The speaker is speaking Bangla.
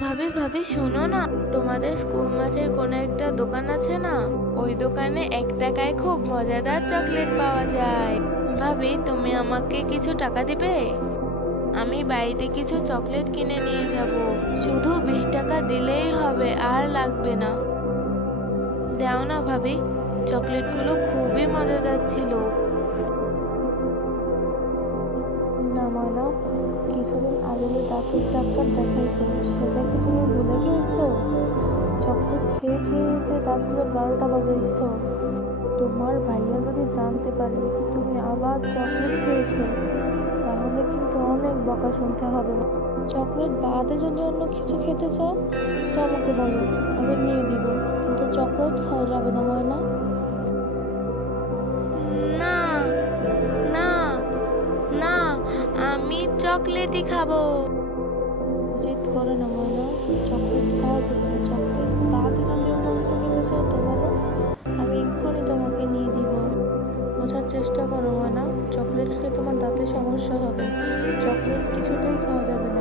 ভাবি ভাবি শোনো না, তোমাদের স্কুল মাঠের কোনো একটা দোকান আছে না, ওই দোকানে 1 টাকায় খুব মজাদার চকলেট পাওয়া যায়। ভাবি তুমি আমাকে কিছু টাকা দিবে? আমি বাড়িতে কিছু চকলেট কিনে নিয়ে যাব। শুধু 20 টাকা দিলেই হবে, আর লাগবে না। দাও না ভাবি, চকলেটগুলো খুবই মজাদার ছিল। না ময়না, কিছুদিন আগে যে দাঁতের ডাক্তার দেখাইছো সেটা কি তুমি ভুলে গিয়েছো? চকলেট খেয়ে খেয়ে যে দাঁতগুলোর 12টা বাজাইছো। তোমার ভাইয়া যদি জানতে পারে তুমি আবার চকলেট খেয়েছো তাহলে কিন্তু অনেক বকা শুনতে হবে। চকলেট বাদে যদি অন্য কিছু খেতে চাও তো আমাকে বলো, আমি নিয়ে দিব, কিন্তু চকলেট খাওয়া যাবে না ময়না। না, না, না, আমি চকলেটই খাবো। জিদ করে না ময়না, চকলেট খাওয়া যাবে না। চকলেট বাদে যদি অন্য কিছু খেতে চাও তো বলো, আমি এক্ষুনি তোমাকে নিয়ে দিব। বোঝার চেষ্টা করো ময়না, চকলেট খেলে তোমার দাঁতে সমস্যা হবে। চকলেট কিছুতেই খাওয়া যাবে না।